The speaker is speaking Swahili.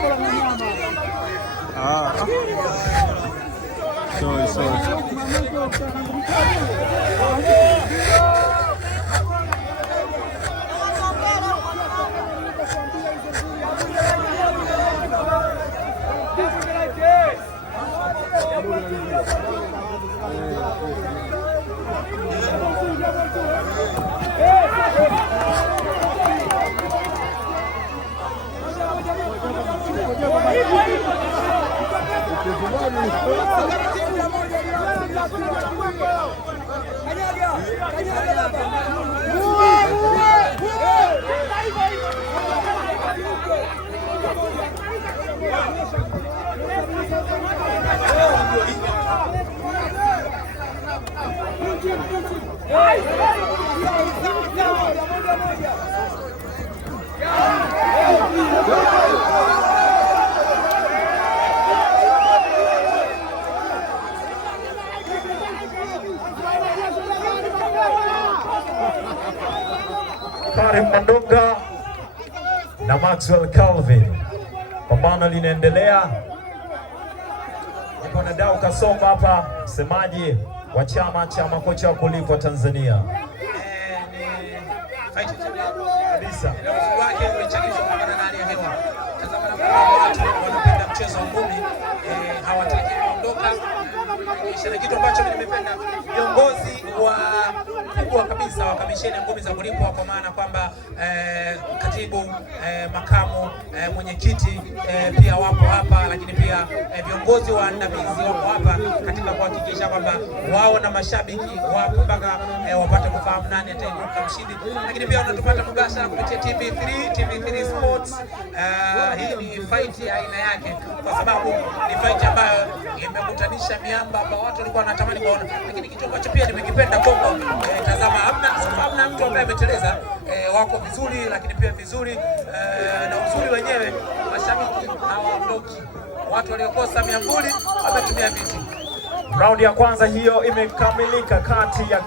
Sorry. Karim Mandonga na Maxwell Calvin, pambano linaendelea. Nipo na Dau Kasonga hapa, msemaji wa chama cha makocha wa kulipwa Tanzania. Fight kabisa. Wake umechangishwa kwa hali ya hewa. Tazama na watu wanapenda mchezo wa ngumi, hawataki kuondoka. Ni kitu ambacho nimependa viongozi wa kubwa kabisa wa kamisheni ya ngumi za kulipwa, kwa maana kwamba katibu, makamu, mwenyekiti pia wapo hapa, lakini pia viongozi waandamizi wapo hapa katika kuhakikisha kwamba wao na mashabiki wapo mpaka wapate kufahamu nani ataibuka mshindi. Lakini pia wanatupata mubashara kupitia TV3 Sports. Hii ni fight ya aina yake, kwa sababu ni fight ambayo imekutanisha miamba ambao watu walikuwa wanatamani kuona, lakini kitu ambacho pia nimekipenda Kongo, tazama, hamna mtu ambaye ameteleza, wako vizuri, lakini pia vizuri, na uzuri wenyewe mashabiki hawaondoki. Watu waliokosa miambuli wametumia viti. Raundi ya kwanza hiyo imekamilika kati ya